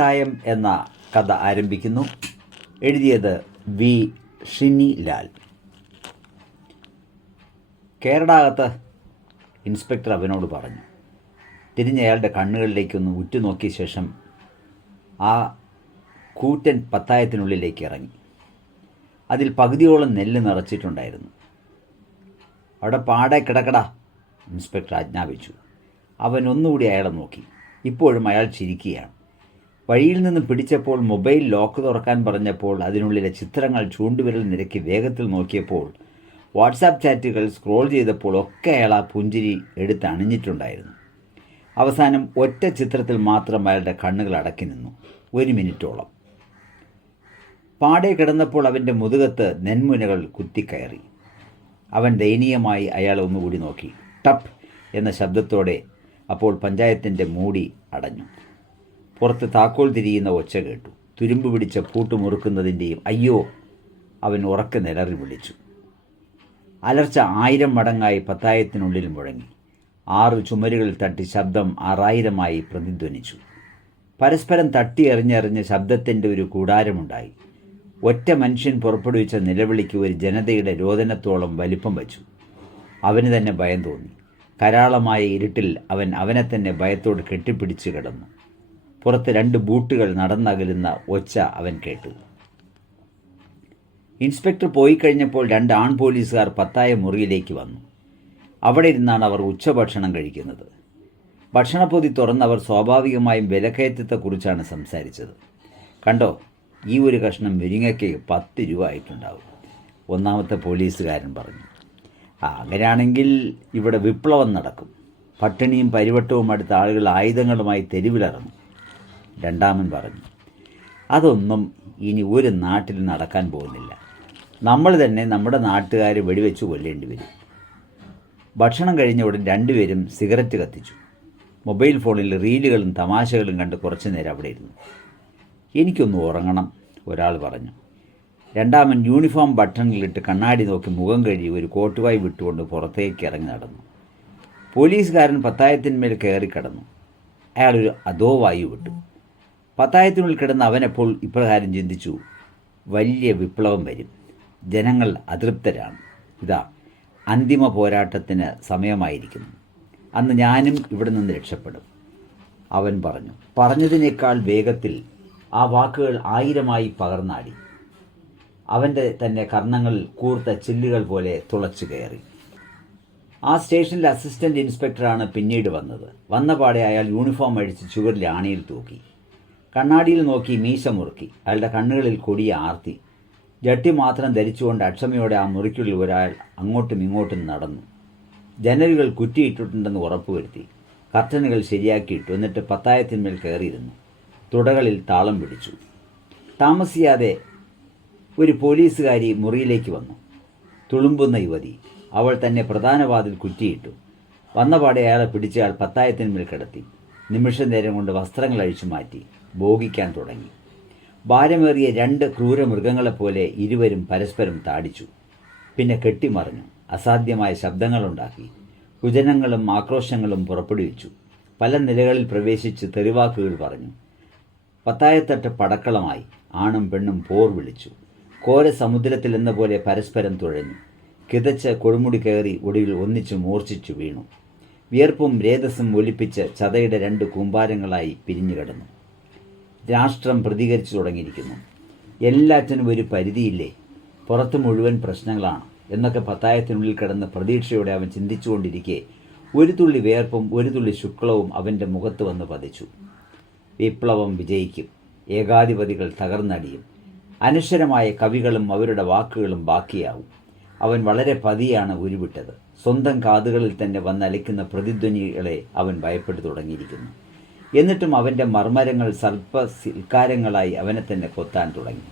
പത്തായം എന്ന കഥ ആരംഭിക്കുന്നു. എഴുതിയത് വി ഷിനി ലാൽ. കേരളാകത്ത് ഇൻസ്പെക്ടർ അവനോട് പറഞ്ഞു. തിരിഞ്ഞ് അയാളുടെ കണ്ണുകളിലേക്കൊന്ന് ഉറ്റുനോക്കിയ ശേഷം ആ കൂറ്റൻ പത്തായത്തിനുള്ളിലേക്ക് ഇറങ്ങി. അതിൽ പകുതിയോളം നെല്ല് നിറച്ചിട്ടുണ്ടായിരുന്നു. അവിടെ പാടെ കിടക്കടാ, ഇൻസ്പെക്ടർ ആജ്ഞാപിച്ചു. അവൻ ഒന്നുകൂടി അയാളെ നോക്കി. ഇപ്പോഴും അയാൾ ചിരിക്കുകയാണ്. വഴിയിൽ നിന്ന് പിടിച്ചപ്പോൾ മൊബൈൽ ലോക്ക് തുറക്കാൻ പറഞ്ഞപ്പോൾ അതിനുള്ളിലെ ചിത്രങ്ങൾ ചൂണ്ടുവിരൽ നിരക്കി വേഗത്തിൽ നോക്കിയപ്പോൾ വാട്സാപ്പ് ചാറ്റുകൾ സ്ക്രോൾ ചെയ്തപ്പോൾ ഒക്കെ അയാൾ ആ പുഞ്ചിരി എടുത്ത് അണിഞ്ഞിട്ടുണ്ടായിരുന്നു. അവസാനം ഒറ്റ ചിത്രത്തിൽ മാത്രം അയാളുടെ കണ്ണുകൾ അടക്കി നിന്നു. 1 മിനിറ്റോളം. പാടെ കിടന്നപ്പോൾ അവൻ്റെ മുതുകത്ത് നെന്മുനകൾ കുത്തിക്കയറി. അവൻ ദയനീയമായി അയാളെ ഒന്നുകൂടി നോക്കി. ടപ്പ് എന്ന ശബ്ദത്തോടെ അപ്പോൾ പഞ്ചായത്തിൻ്റെ മൂടി അടഞ്ഞു. പുറത്ത് താക്കോൽ തിരിയുന്ന ഒച്ച കേട്ടു. തുരുമ്പ് പിടിച്ച പൂട്ട് മുറുക്കുന്നതിൻ്റെയും അയ്യോ അവൻ ഉറക്കെ നിലറി വിളിച്ചു. അലർച്ച 1000 മടങ്ങായി പത്തായത്തിനുള്ളിൽ മുഴങ്ങി. 6 ചുമരുകളിൽ തട്ടി ശബ്ദം 6000 പ്രതിധ്വനിച്ചു. പരസ്പരം തട്ടി എറിഞ്ഞെറിഞ്ഞ് ശബ്ദത്തിൻ്റെ ഒരു കൂടാരമുണ്ടായി. ഒറ്റ മനുഷ്യൻ പുറപ്പെടുവിച്ച നിലവിളിക്ക് ഒരു ജനതയുടെ രോദനത്തോളം വലിപ്പം വച്ചു. അവന് തന്നെ ഭയം തോന്നി. കരാളമായ ഇരുട്ടിൽ അവൻ അവനെ തന്നെ ഭയത്തോട് കെട്ടിപ്പിടിച്ച് കിടന്നു. പുറത്ത് 2 ബൂട്ടുകൾ നടന്നകലുന്ന ഒച്ച അവൻ കേട്ടു. ഇൻസ്പെക്ടർ പോയി കഴിഞ്ഞപ്പോൾ 2 ആൺ പോലീസുകാർ പത്തായ മുറിയിലേക്ക് വന്നു. അവിടെ ഇരുന്നാണ് അവർ ഉച്ചഭക്ഷണം കഴിക്കുന്നത്. ഭക്ഷണപ്പൊതി തുറന്ന് അവർ സ്വാഭാവികമായും വിലക്കയറ്റത്തെക്കുറിച്ചാണ് സംസാരിച്ചത്. കണ്ടോ, ഈ ഒരു കഷ്ണം മുരിങ്ങയ്ക്ക് 10 രൂപ ആയിട്ടുണ്ടാവും, ഒന്നാമത്തെ പോലീസുകാരൻ പറഞ്ഞു. അങ്ങനെയാണെങ്കിൽ ഇവിടെ വിപ്ലവം നടക്കും. പട്ടിണിയും പരിവട്ടവും അടുത്ത ആളുകൾ ആയുധങ്ങളുമായി തെരുവിലിറങ്ങും, രണ്ടാമൻ പറഞ്ഞു. അതൊന്നും ഇനി ഒരു നാട്ടിൽ നടക്കാൻ പോകുന്നില്ല. നമ്മൾ തന്നെ നമ്മുടെ നാട്ടുകാരെ വെടിവെച്ച് കൊല്ലേണ്ടി വരും. ഭക്ഷണം കഴിഞ്ഞ ഉടൻ 2 പേരും സിഗരറ്റ് കത്തിച്ചു. മൊബൈൽ ഫോണിൽ റീലുകളും തമാശകളും കണ്ട് കുറച്ചു നേരം അവിടെ ഇരുന്നു. എനിക്കൊന്ന് ഉറങ്ങണം, ഒരാൾ പറഞ്ഞു. രണ്ടാമൻ യൂണിഫോം ബട്ടണിലിട്ട് കണ്ണാടി നോക്കി മുഖം കഴുകി ഒരു കോട്ടുവായി വിട്ടുകൊണ്ട് പുറത്തേക്ക് ഇറങ്ങി നടന്നു. പോലീസുകാരൻ പത്തായത്തിന്മേൽ കയറി കിടന്നു. അയാളൊരു അധോ വായു വിട്ടു. പത്തായത്തിനുള്ളിൽ കിടന്ന് അവനെപ്പോൾ ഇപ്രകാരം ചിന്തിച്ചു: വലിയ വിപ്ലവം വരും, ജനങ്ങൾ അതൃപ്തരാണ്, ഇതാ അന്തിമ പോരാട്ടത്തിന് സമയമായിരിക്കുന്നു, അന്ന് ഞാനും ഇവിടെ നിന്ന് രക്ഷപ്പെടും, അവൻ പറഞ്ഞു. പറഞ്ഞതിനേക്കാൾ വേഗത്തിൽ ആ വാക്കുകൾ 1000 പകർന്നാടി. അവൻ്റെ തന്നെ കർണങ്ങളിൽ കൂർത്ത ചില്ലുകൾ പോലെ തുളച്ചു കയറി. ആ സ്റ്റേഷനിലെ അസിസ്റ്റൻ്റ് ഇൻസ്പെക്ടറാണ് പിന്നീട് വന്നത്. വന്നപാടെ അയാൾ യൂണിഫോം അഴിച്ച് ചുവരിൽ ആണിയിൽ തൂക്കി. കണ്ണാടിയിൽ നോക്കി മീശ മുറുക്കി. അയാളുടെ കണ്ണുകളിൽ കൊടിയ ആർത്തി. ജട്ടി മാത്രം ധരിച്ചുകൊണ്ട് അക്ഷമയോടെ ആ മുറിക്കുള്ളിൽ ഒരാൾ അങ്ങോട്ടും ഇങ്ങോട്ടും നടന്നു. ജനലുകൾ കുറ്റിയിട്ടിട്ടുണ്ടെന്ന് ഉറപ്പുവരുത്തി. കർട്ടനുകൾ ശരിയാക്കിയിട്ടു. എന്നിട്ട് പത്തായത്തിന്മേൽ കയറിയിരുന്നു. തുടകളിൽ താളം പിടിച്ചു. താമസിയാതെ ഒരു പോലീസുകാരി മുറിയിലേക്ക് വന്നു. തുളുമ്പുന്ന യുവതി. അവൾ തന്നെ പ്രധാന വാതിൽ കുറ്റിയിട്ടു. വന്നപാടെ അയാളെ പിടിച്ചയാൾ പത്തായത്തിന്മേൽ കിടത്തി. നിമിഷനേരം കൊണ്ട് വസ്ത്രങ്ങൾ അഴിച്ചു മാറ്റി ഭോഗിക്കാൻ തുടങ്ങി. ഭാരമേറിയ 2 ക്രൂരമൃഗങ്ങളെപ്പോലെ ഇരുവരും പരസ്പരം താടിച്ചു. പിന്നെ കെട്ടിമറിഞ്ഞു. അസാധ്യമായ ശബ്ദങ്ങളുണ്ടാക്കി. കുജനങ്ങളും ആക്രോശങ്ങളും പുറപ്പെടുവിച്ചു. പല നിലകളിൽ പ്രവേശിച്ച് തെറിവാക്കുകൾ പറഞ്ഞു. പത്തായത്തട്ട് പടക്കളമായി. ആണും പെണ്ണും പോർ വിളിച്ചു. കോര സമുദ്രത്തിൽ എന്ന പോലെ പരസ്പരം തുഴഞ്ഞു. കിതച്ച് കൊടുമുടി കയറി ഒടുവിൽ ഒന്നിച്ചു മൂർച്ഛിച്ചു വീണു. വിയർപ്പും രേതസ്സും ഒലിപ്പിച്ച് ചതയുടെ 2 കൂമ്പാരങ്ങളായി പിരിഞ്ഞു കിടന്നു. രാഷ്ട്രം പ്രതികരിച്ചു തുടങ്ങിയിരിക്കുന്നു. എല്ലാറ്റിനും ഒരു പരിധിയില്ലേ, പുറത്ത് മുഴുവൻ പ്രശ്നങ്ങളാണ് എന്നൊക്കെ പത്തായത്തിനുള്ളിൽ കിടന്ന് പ്രതീക്ഷയോടെ അവൻ ചിന്തിച്ചുകൊണ്ടിരിക്കെ ഒരു തുള്ളി വേർപ്പും ഒരു തുള്ളി ശുക്ലവും അവൻ്റെ മുഖത്ത് വന്ന് പതിച്ചു. വിപ്ലവം വിജയിക്കും, ഏകാധിപതികൾ തകർന്നടിയും, അനശ്വരമായ കവികളും അവരുടെ വാക്കുകളും ബാക്കിയാവും. അവൻ വളരെ പതിയാണ് ഉരുവിട്ടത്. സ്വന്തം കാതുകളിൽ തന്നെ വന്നലയ്ക്കുന്ന പ്രതിധ്വനികളെ അവൻ ഭയപ്പെട്ടു തുടങ്ങിയിരിക്കുന്നു. എന്നിട്ടും അവൻ്റെ മർമ്മരങ്ങൾ സർപ്പസിൽക്കാരങ്ങളായി അവനെ തന്നെ കൊത്താൻ തുടങ്ങി.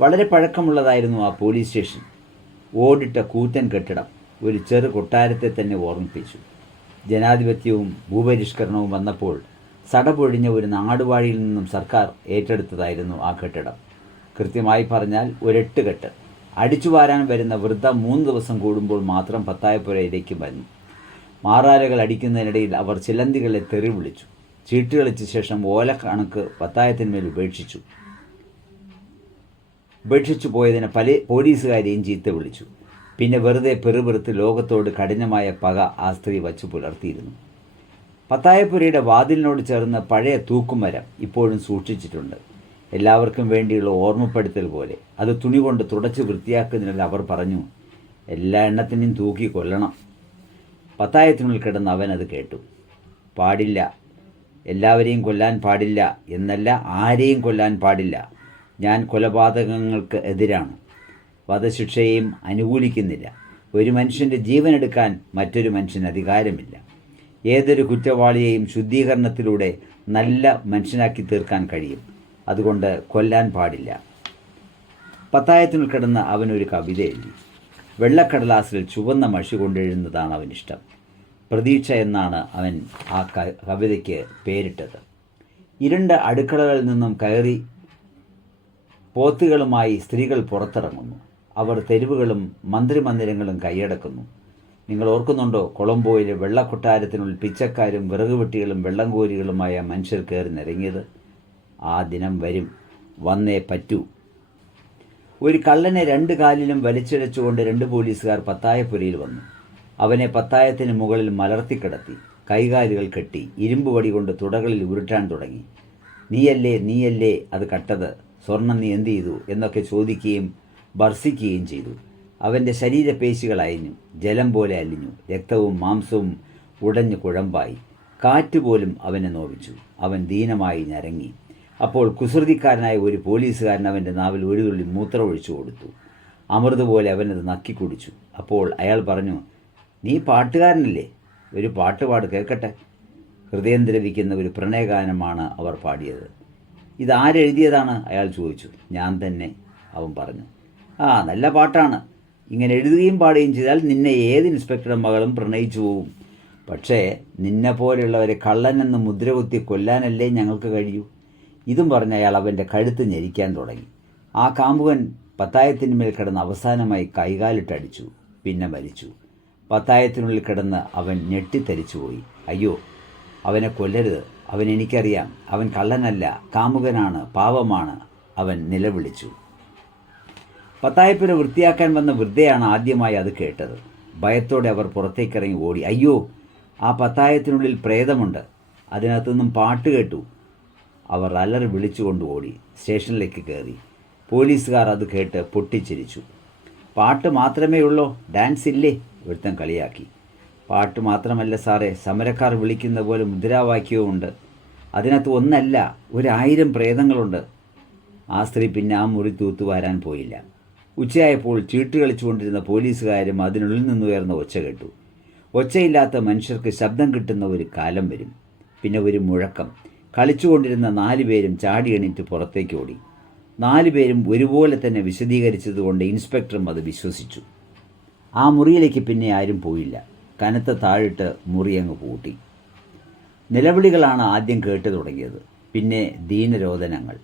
വളരെ പഴക്കമുള്ളതായിരുന്നു ആ പോലീസ് സ്റ്റേഷൻ. ഓടിട്ട കൂറ്റൻ കെട്ടിടം ഒരു ചെറു കൊട്ടാരത്തെ തന്നെ ഓർമ്മിപ്പിച്ചു. ജനാധിപത്യവും ഭൂപരിഷ്കരണവും വന്നപ്പോൾ സടപൊഴിഞ്ഞ ഒരു നാടുവാഴിയിൽ നിന്നും സർക്കാർ ഏറ്റെടുത്തതായിരുന്നു ആ കെട്ടിടം. കൃത്യമായി പറഞ്ഞാൽ ഒരു 8 കെട്ട്. അടിച്ചു വാരാൻ വരുന്ന വൃദ്ധ 3 ദിവസം കൂടുമ്പോൾ മാത്രം പത്തായപ്പുരയിലേക്ക് വന്നു. മാറാലകൾ അടിക്കുന്നതിനിടയിൽ അവർ ചിലന്തികളെ തെറി വിളിച്ചു. ചീട്ട് കളിച്ച ശേഷം ഓലക്കണക്ക് പത്തായത്തിന്മേൽ ഉപേക്ഷിച്ചു പോയതിന് പല പോലീസുകാരെയും ചീത്ത വിളിച്ചു. പിന്നെ വെറുതെ പെറുപെറുത്ത് ലോകത്തോട് കഠിനമായ പക ആ സ്ത്രീ വച്ചു പുലർത്തിയിരുന്നു. പത്തായപ്പുരയുടെ വാതിലിനോട് ചേർന്ന് പഴയ തൂക്കുമരം ഇപ്പോഴും സൂക്ഷിച്ചിട്ടുണ്ട്. എല്ലാവർക്കും വേണ്ടിയുള്ള ഓർമ്മപ്പെടുത്തൽ പോലെ. അത് തുണി കൊണ്ട് തുടച്ച് വൃത്തിയാക്കുന്നതിനാൽ അവർ പറഞ്ഞു, എല്ലാ എണ്ണത്തിനെയും തൂക്കി കൊല്ലണം. പത്തായത്തിനുള്ളിൽ കിടന്ന് അവൻ അത് കേട്ടു. പാടില്ല, എല്ലാവരെയും കൊല്ലാൻ പാടില്ല എന്നല്ല, ആരെയും കൊല്ലാൻ പാടില്ല. ഞാൻ കൊലപാതകങ്ങൾക്ക് എതിരാണ്. വധശിക്ഷയെയും അനുകൂലിക്കുന്നില്ല. ഒരു മനുഷ്യൻ്റെ ജീവനെടുക്കാൻ മറ്റൊരു മനുഷ്യന് അധികാരമില്ല. ഏതൊരു കുറ്റവാളിയെയും ശുദ്ധീകരണത്തിലൂടെ നല്ല മനുഷ്യനാക്കി തീർക്കാൻ കഴിയും. അതുകൊണ്ട് കൊല്ലാൻ പാടില്ല. പത്തായത്തിനുള്ളിൽ കിടന്ന് അവനൊരു കവിത എഴുതി. വെള്ളക്കടലാസിൽ ചുവന്ന മഷി കൊണ്ടെഴുതുന്നതാണ് അവനിഷ്ടം. പ്രതീക്ഷ എന്നാണ് അവൻ ആ കവിതയ്ക്ക് പേരിട്ടത്. ഇരുണ്ട അടുക്കളകളിൽ നിന്നും കയറി പോത്തുകളുമായി സ്ത്രീകൾ പുറത്തിറങ്ങുന്നു. അവർ തെരുവുകളും മന്ത്രിമന്ദിരങ്ങളും കൈയടക്കുന്നു. നിങ്ങൾ ഓർക്കുന്നുണ്ടോ, കൊളംബോയിലെ വെള്ളക്കൊട്ടാരത്തിനുള്ളിൽ പിച്ചക്കാരും വിറകുവെട്ടികളും വെള്ളം കോരികളുമായ മനുഷ്യർ കയറി നിരങ്ങിയത്? ആ ദിനം വരും, വന്നേ പറ്റൂ. ഒരു കള്ളനെ 2 കാലിലും വലിച്ചിഴച്ചുകൊണ്ട് 2 പോലീസുകാർ പത്തായപ്പുരയിൽ വന്നു. അവനെ പത്തായത്തിന് മുകളിൽ മലർത്തിക്കിടത്തി, കൈകാലുകൾ കെട്ടി, ഇരുമ്പ് വടി കൊണ്ട് തുടകളിൽ ഉരുട്ടാൻ തുടങ്ങി. നീയല്ലേ അത് കട്ടത്? സ്വർണം നീ എന്ത് ചെയ്തു എന്നൊക്കെ ചോദിക്കുകയും ഭർസിക്കുകയും ചെയ്തു. അവൻ്റെ ശരീരപേശികൾ അയഞ്ഞു, ജലം പോലെ അലിഞ്ഞു, രക്തവും മാംസവും ഉടഞ്ഞു കുഴമ്പായി. കാറ്റുപോലും അവനെ നോവിച്ചു. അവൻ ദീനമായി ഞരങ്ങി. അപ്പോൾ കുസൃതിക്കാരനായ ഒരു പോലീസുകാരൻ അവൻ്റെ നാവിൽ ഒരു തുള്ളി മൂത്രം ഒഴിച്ചു കൊടുത്തു. അമൃതുപോലെ അവനത് നക്കി കുടിച്ചു. അപ്പോൾ അയാൾ പറഞ്ഞു, നീ പാട്ടുകാരനല്ലേ, ഒരു പാട്ട് പാട് കേൾക്കട്ടെ. ഹൃദയം ദ്രവിക്കുന്ന ഒരു പ്രണയഗാനമാണ് അവർ പാടിയത്. ഇതാരെഴുതിയതാണ്? അയാൾ ചോദിച്ചു. ഞാൻ തന്നെ, അവൻ പറഞ്ഞു. നല്ല പാട്ടാണ്. ഇങ്ങനെ എഴുതുകയും പാടുകയും ചെയ്താൽ നിന്നെ ഏത് ഇൻസ്പെക്ടറുടെ മകളും പ്രണയിച്ചു പോവും. പക്ഷേ നിന്നെ പോലെയുള്ളവരെ കള്ളനെന്ന് മുദ്രകുത്തി കൊല്ലാനല്ലേ ഞങ്ങൾക്ക് കഴിയൂ. ഇതും പറഞ്ഞ അയാൾ അവൻ്റെ കഴുത്ത് ഞെരിക്കാൻ തുടങ്ങി. ആ കാമുകൻ പത്തായത്തിന്മേൽ കിടന്ന് അവസാനമായി കൈകാലിട്ടടിച്ചു, പിന്നെ മരിച്ചു. പത്തായത്തിനുള്ളിൽ കിടന്ന് അവൻ ഞെട്ടിത്തരിച്ചുപോയി. അയ്യോ, അവനെ കൊല്ലരുത്, അവൻ എനിക്കറിയാം, അവൻ കള്ളനല്ല, കാമുകനാണ്, പാവമാണ്, അവൻ നിലവിളിച്ചു. പത്തായപ്പുര വൃത്തിയാക്കാൻ വന്ന വൃദ്ധയാണ് ആദ്യമായി അത് കേട്ടത്. ഭയത്തോടെ അവർ പുറത്തേക്കിറങ്ങി ഓടി. അയ്യോ, ആ പത്തായത്തിനുള്ളിൽ പ്രേതമുണ്ട്, അതിനകത്തുനിന്നും പാട്ട് കേട്ടു. അവർ അലറി വിളിച്ചുകൊണ്ട് ഓടി സ്റ്റേഷനിലേക്ക് കയറി. പോലീസുകാർ അത് കേട്ട് പൊട്ടിച്ചിരിച്ചു. പാട്ട് മാത്രമേ ഉള്ളോ, ഡാൻസ് ഇല്ലേ? ഒരുത്തൻ കളിയാക്കി. പാട്ട് മാത്രമല്ല സാറേ, സമരക്കാർ വിളിക്കുന്ന പോലെ മുദ്രാവാക്യവും ഉണ്ട്. അതിനകത്ത് ഒന്നല്ല, 1000 പ്രേതങ്ങളുണ്ട്. ആ സ്ത്രീ പിന്നെ ആ മുറി തൂത്തുവാരാൻ പോയില്ല. ഉച്ചയായപ്പോൾ ചീട്ട് കളിച്ചുകൊണ്ടിരുന്ന പോലീസുകാരും അതിനുള്ളിൽ നിന്നുയർന്ന ഒച്ച കേട്ടു. ഒച്ചയില്ലാത്ത മനുഷ്യർക്ക് ശബ്ദം കിട്ടുന്ന ഒരു കാലം വരും. പിന്നെ ഒരു മുഴക്കം. കളിച്ചുകൊണ്ടിരുന്ന 4 പേരും ചാടി എണീറ്റ് പുറത്തേക്ക് ഓടി. 4 പേരും ഒരുപോലെ തന്നെ വിശദീകരിച്ചതുകൊണ്ട് ഇൻസ്പെക്ടറും അത് വിശ്വസിച്ചു. ആ മുറിയിലേക്ക് പിന്നെ ആരും പോയില്ല. കനത്ത താഴിട്ട് മുറിയങ്ങ് പൂട്ടി. നിലവിളികളാണ് ആദ്യം കേട്ടു തുടങ്ങിയത്. പിന്നെ ദീനരോദനങ്ങൾ.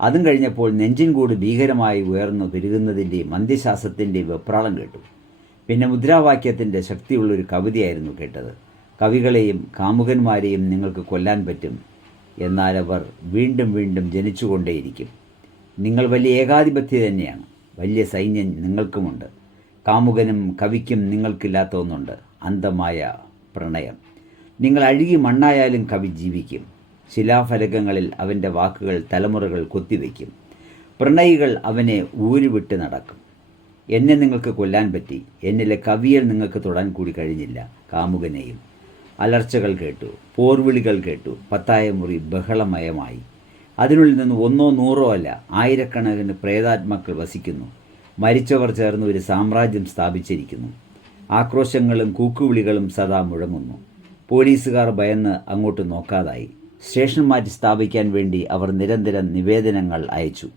അതും കഴിഞ്ഞപ്പോൾ നെഞ്ചിൻകൂട് ഭീകരമായി ഉയർന്നു പെരുകുന്നതിൻ്റെയും അന്ത്യശ്വാസത്തിൻ്റെയും വെപ്രാളം കേട്ടു. പിന്നെ മുദ്രാവാക്യത്തിൻ്റെ ശക്തിയുള്ളൊരു കവിതയായിരുന്നു കേട്ടത്. കവികളെയും കാമുകന്മാരെയും നിങ്ങൾക്ക് കൊല്ലാൻ പറ്റും, എന്നാൽ അവർ വീണ്ടും വീണ്ടും ജനിച്ചുകൊണ്ടേയിരിക്കും. നിങ്ങൾ വലിയ ഏകാധിപത്യം തന്നെയാണ്. വലിയ സൈന്യം നിങ്ങൾക്കുമുണ്ട്. കാമുകനും കവിക്കും നിങ്ങൾക്കില്ലാത്ത ഒന്നുണ്ട്, അന്ധമായ പ്രണയം. നിങ്ങൾ അഴുകി മണ്ണായാലും കവി ജീവിക്കും. ശിലാഫലകങ്ങളിൽ അവൻ്റെ വാക്കുകൾ തലമുറകൾ കൊത്തിവെക്കും. പ്രണയികൾ അവനെ ഊരുവിട്ട് നടക്കും. എന്നെ നിങ്ങൾക്ക് കൊല്ലാൻ പറ്റി, എന്നിലെ കവിയെ നിങ്ങൾക്ക് തൊടാൻ കൂടി കഴിഞ്ഞില്ല, കാമുകനെയും. അലർച്ചകൾ കേട്ടു, പോർവിളികൾ കേട്ടു. പത്തായ മുറി ബഹളമയമായി. അതിനുള്ളിൽ നിന്ന് 100 100 അല്ല, 1000കണക്കിന് പ്രേതാത്മാക്കൾ വസിക്കുന്നു. മരിച്ചവർ ചേർന്ന് ഒരു സാമ്രാജ്യം സ്ഥാപിച്ചിരിക്കുന്നു. ആക്രോശങ്ങളും കൂക്കുവിളികളും സദാ മുഴങ്ങുന്നു. പോലീസുകാർ ഭയന്ന് അങ്ങോട്ട് നോക്കാതായി. സ്റ്റേഷൻ മാറ്റി സ്ഥാപിക്കാൻ വേണ്ടി അവർ നിരന്തരം നിവേദനങ്ങൾ അയച്ചു.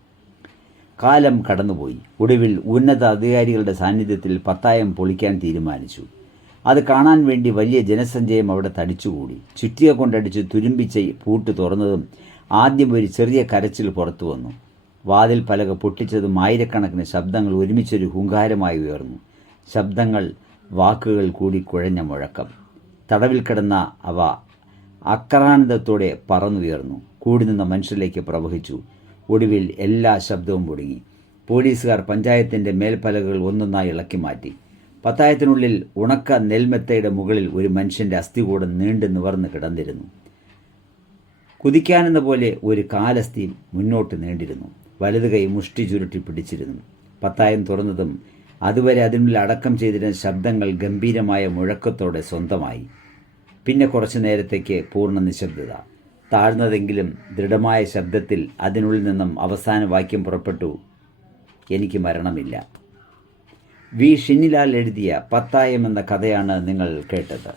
കാലം കടന്നുപോയി. ഒടുവിൽ ഉന്നത അധികാരികളുടെ സാന്നിധ്യത്തിൽ പത്തായം പൊളിക്കാൻ തീരുമാനിച്ചു. അത് കാണാൻ വേണ്ടി വലിയ ജനസഞ്ചയം അവിടെ തടിച്ചുകൂടി. ചുറ്റിക കൊണ്ടടിച്ച് തുരുമ്പിച്ച പൂട്ട് തുറന്നതും ആദ്യം ഒരു ചെറിയ കരച്ചിൽ പുറത്തു വന്നു. വാതിൽ പലക പൊട്ടിച്ചതും 1000കണക്കിന് ശബ്ദങ്ങൾ ഒരുമിച്ചൊരു ഹുങ്കാരമായി ഉയർന്നു. ശബ്ദങ്ങൾ, വാക്കുകൾ കൂടി കുഴഞ്ഞ മുഴക്കം. തടവിൽ കിടന്ന അവ അക്രാനന്ദത്തോടെ പറന്നുയർന്നു. കൂടി നിന്ന മനുഷ്യരിലേക്ക് പ്രവഹിച്ചു. ഒടുവിൽ എല്ലാ ശബ്ദവും മുടങ്ങി. പോലീസുകാർ പഞ്ചായത്തിൻ്റെ മേൽപ്പലകകൾ ഒന്നൊന്നായി ഇളക്കി മാറ്റി. പത്തായത്തിനുള്ളിൽ ഉണക്ക നെൽമെത്തയുടെ മുകളിൽ ഒരു മനുഷ്യൻ്റെ അസ്ഥികൂടം നീണ്ടു നിവർന്ന് കിടന്നിരുന്നു. കുതിക്കാനെന്ന പോലെ ഒരു കാലസ്ഥി മുന്നോട്ട് നീണ്ടിരുന്നു. വലതു കൈ മുഷ്ടി ചുരുട്ടി പിടിച്ചിരുന്നു. പത്തായം തുറന്നതും അതുവരെ അതിനുള്ളിൽ അടക്കം ചെയ്തിരുന്ന ശബ്ദങ്ങൾ ഗംഭീരമായ മുഴക്കത്തോടെ സ്വന്തമായി. പിന്നെ കുറച്ചു നേരത്തേക്ക് പൂർണ്ണ നിശബ്ദത. താഴ്ന്നതെങ്കിലും ദൃഢമായ ശബ്ദത്തിൽ അതിനുള്ളിൽ നിന്നും അവസാന വാക്യം പുറപ്പെട്ടു: എനിക്ക് മരണമില്ല. വി. ഷിന്നിലാൽ എഴുതിയ പത്തായം എന്ന കഥയാണ് നിങ്ങൾ കേട്ടത്.